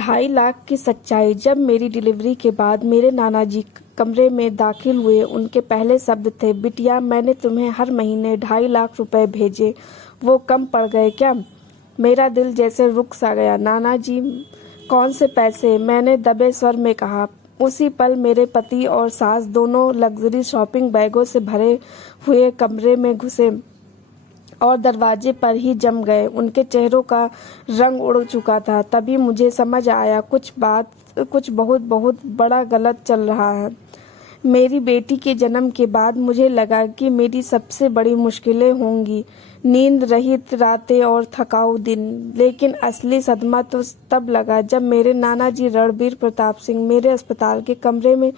2.5 लाख की सच्चाई। जब मेरी डिलीवरी के बाद मेरे नाना जी कमरे में दाखिल हुए, उनके पहले शब्द थे, बिटिया मैंने तुम्हें हर महीने 2.5 लाख रुपए भेजे, वो कम पड़ गए क्या? मेरा दिल जैसे रुक सा गया। नाना जी, कौन से पैसे? मैंने दबे स्वर में कहा। उसी पल मेरे पति और सास दोनों लग्जरी शॉपिंग बैगों से भरे हुए कमरे में घुसे और दरवाजे पर ही जम गए। उनके चेहरों का रंग उड़ चुका था। तभी मुझे समझ आया कुछ बहुत बहुत बड़ा गलत चल रहा है। मेरी बेटी के जन्म के बाद मुझे लगा कि मेरी सबसे बड़ी मुश्किलें होंगी, नींद रहित रातें और थकाऊ दिन। लेकिन असली सदमा तो तब लगा जब मेरे नाना जी रणबीर प्रताप सिंह मेरे अस्पताल के कमरे में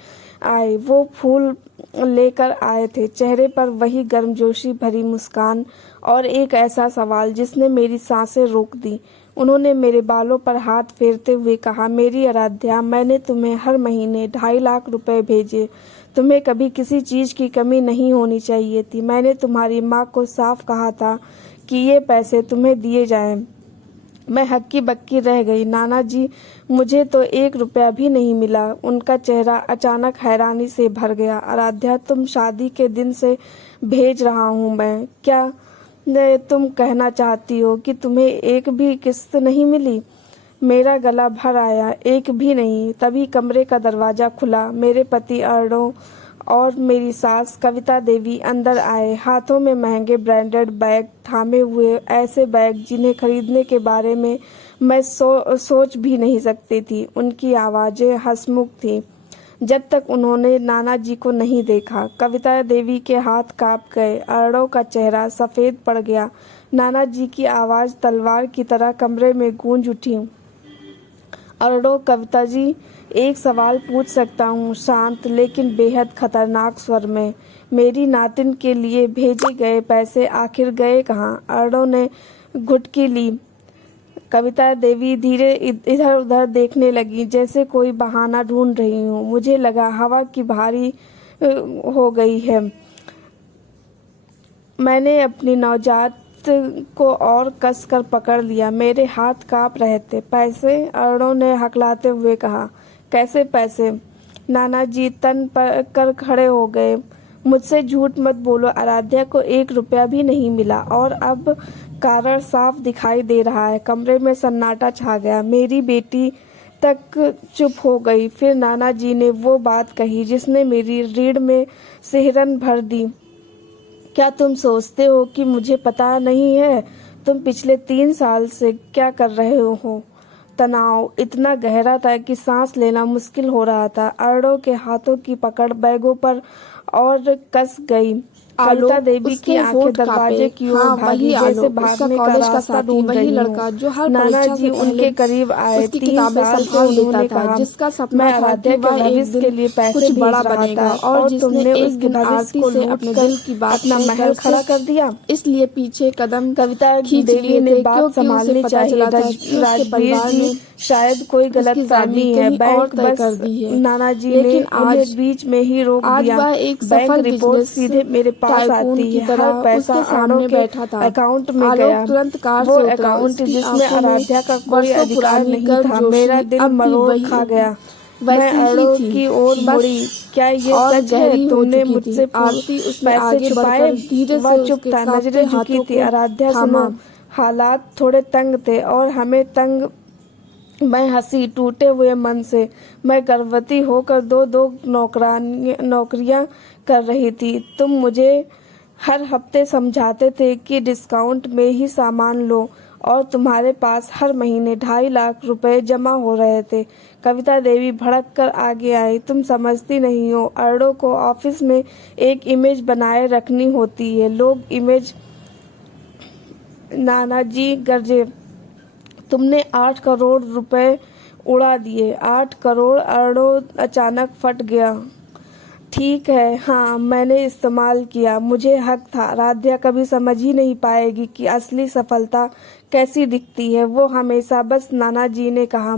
आए। वो फूल लेकर आए थे, चेहरे पर वही गर्मजोशी भरी मुस्कान और एक ऐसा सवाल जिसने मेरी सांसें रोक दी। उन्होंने मेरे बालों पर हाथ फेरते हुए कहा, मेरी आराध्या, मैंने तुम्हें हर महीने 2.5 लाख रुपए भेजे। तुम्हें कभी किसी चीज़ की कमी नहीं होनी चाहिए थी। मैंने तुम्हारी माँ को साफ कहा था कि ये पैसे तुम्हें दिए जाएं। मैं हक्की बक्की रह गई। नाना जी, मुझे तो 1 रुपया भी नहीं मिला। उनका चेहरा अचानक हैरानी से भर गया। आराध्या, तुम शादी के दिन से भेज रहा हूँ मैं। क्या तुम कहना चाहती हो कि तुम्हें एक भी किस्त नहीं मिली? मेरा गला भर आया। एक भी नहीं। तभी कमरे का दरवाज़ा खुला। मेरे पति अर्णव और मेरी सास कविता देवी अंदर आए, हाथों में महंगे ब्रांडेड बैग थामे हुए, ऐसे बैग जिन्हें खरीदने के बारे में मैं सोच भी नहीं सकती थी। उनकी आवाज़ें हंसमुख थीं जब तक उन्होंने नाना जी को नहीं देखा। कविता देवी के हाथ कांप गए, अर्णव का चेहरा सफ़ेद पड़ गया। नाना जी की आवाज़ तलवार की तरह कमरे में गूंज उठी। अर्णव, कविता जी, एक सवाल पूछ सकता हूँ? शांत लेकिन बेहद खतरनाक स्वर में। मेरी नातिन के लिए भेजे गए पैसे आखिर गए कहाँ? अर्णव ने घुटकी ली। कविता देवी धीरे इधर उधर देखने लगी, जैसे कोई बहाना ढूंढ रही हूँ। मुझे लगा हवा की भारी हो गई है। मैंने अपनी नवजात को और कसकर पकड़ लिया। मेरे हाथ कांप रहे थे। पैसे? अर्णव ने हकलाते हुए कहा। कैसे पैसे? नाना जी तन पर कर खड़े हो गए। मुझसे झूठ मत बोलो, आराध्या को 1 रुपया भी नहीं मिला। और अब कारण साफ दिखाई दे रहा है। कमरे में सन्नाटा छा गया। मेरी बेटी तक चुप हो गई। फिर नाना जी ने वो बात कही जिसने मेरी रीढ़ में सिहरन भर दी। क्या तुम सोचते हो कि मुझे पता नहीं है? तुम पिछले 3 साल से क्या कर रहे हो? तनाव इतना गहरा था कि सांस लेना मुश्किल हो रहा था। अर्णव के हाथों की पकड़ बैगों पर और कस गई। कविता देवी की आंखें दरवाजे की ओर भागी, जैसे भागने का रास्ता ढूंढ रही हूँ। नाना जी उनके करीब आए। 3 साल से उन्होंने कहा, मैं आराध्या के भविष्य के लिए पैसे भेज रहा था और तुमने उसके भविष्य को लूटकर अपना महल खड़ा कर दिया। इसलिए पीछे कदम कविता देवी ने बात संभालनी चाहिए। राजवीर जी, शायद कोई गलतफहमी है। बैंक बस। नाना जी ने उन्हें बीच में ही रोक दिया। बैंक रिपोर्ट सीधे मेरे पास आती है। हर पैसा अर्णव के अकाउंट में गया। वो अकाउंट जिसमें आराध्या का कोई अधिकार नहीं था। मेरा दिल मरोड़ खा गया। मैं अर्णव की ओर मुड़ी। क्या ये सच है? तुमने मुझसे पैसे छुपाए? वह चुप था, नजरें झुकी थी। आराध्या, सुनो, हालात थोड़े तंग थे और हमें तंग। मैं हंसी, टूटे हुए मन से। मैं गर्भवती होकर दो नौकरियां कर रही थी। तुम मुझे हर हफ्ते समझाते थे कि डिस्काउंट में ही सामान लो और तुम्हारे पास हर महीने 2.5 लाख रुपए जमा हो रहे थे। कविता देवी भड़क कर आगे आई। तुम समझती नहीं हो, अर्णव को ऑफिस में एक इमेज बनाए रखनी होती है। लोग इमेज। नाना जी गरजे, तुमने 8 करोड़ रुपए उड़ा दिए। 8 करोड़? अर्णव अचानक फट गया। ठीक है, हाँ, मैंने इस्तेमाल किया। मुझे हक था। आराध्या कभी समझ ही नहीं पाएगी कि असली सफलता कैसी दिखती है। वो हमेशा बस। नाना जी ने कहा।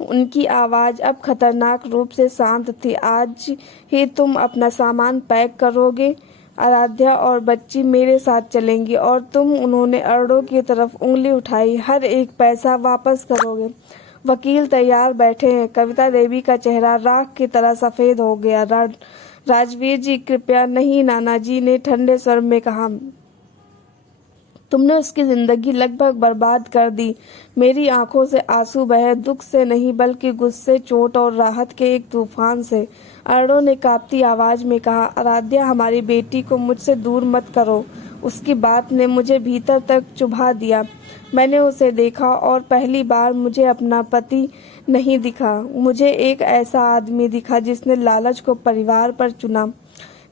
उनकी आवाज़ अब खतरनाक रूप से शांत थी। आज ही तुम अपना सामान पैक करोगे? आराध्या और बच्ची मेरे साथ चलेंगी और तुम, उन्होंने अर्णव की तरफ उंगली उठाई, हर एक पैसा वापस करोगे? वकील तैयार बैठे हैं। कविता देवी का चेहरा राख की तरह सफेद हो गया। राजवीर जी कृपया नहीं, नाना जी ने ठंडे स्वर में कहा। तुमने उसकी जिंदगी लगभग बर्बाद कर दी। मेरी आंखों से आंसू बहे, दुख से नहीं बल्कि गुस्से, चोट और राहत के एक तूफान से। अर्णव ने कांपती आवाज में कहा, आराध्या, हमारी बेटी को मुझसे दूर मत करो। उसकी बात ने मुझे भीतर तक चुभा दिया। मैंने उसे देखा और पहली बार मुझे अपना पति नहीं दिखा। मुझे एक ऐसा आदमी दिखा जिसने लालच को परिवार पर चुना।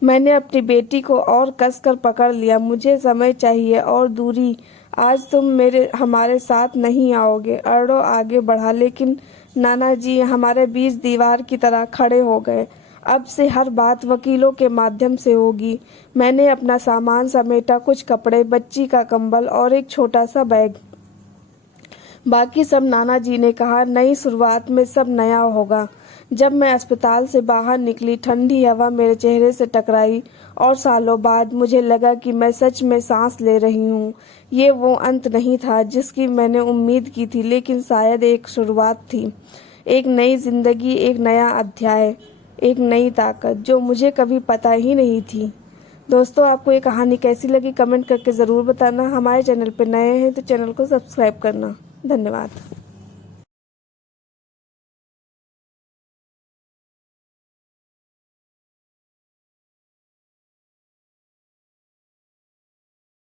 मैंने अपनी बेटी को और कसकर पकड़ लिया। मुझे समय चाहिए और दूरी। आज तुम हमारे साथ नहीं आओगे। अर्णव आगे बढ़ा, लेकिन नाना जी हमारे बीच दीवार की तरह खड़े हो गए। अब से हर बात वकीलों के माध्यम से होगी। मैंने अपना सामान समेटा, कुछ कपड़े, बच्ची का कंबल और एक छोटा सा बैग। बाकी सब नाना जी ने कहा। नई शुरुआत में सब नया होगा। जब मैं अस्पताल से बाहर निकली, ठंडी हवा मेरे चेहरे से टकराई और सालों बाद मुझे लगा कि मैं सच में सांस ले रही हूँ। ये वो अंत नहीं था जिसकी मैंने उम्मीद की थी, लेकिन शायद एक शुरुआत थी। एक नई जिंदगी, एक नया अध्याय, एक नई ताकत जो मुझे कभी पता ही नहीं थी। दोस्तों, आपको ये कहानी कैसी लगी कमेंट करके ज़रूर बताना। हमारे चैनल पर नए हैं तो चैनल को सब्सक्राइब करना। धन्यवाद।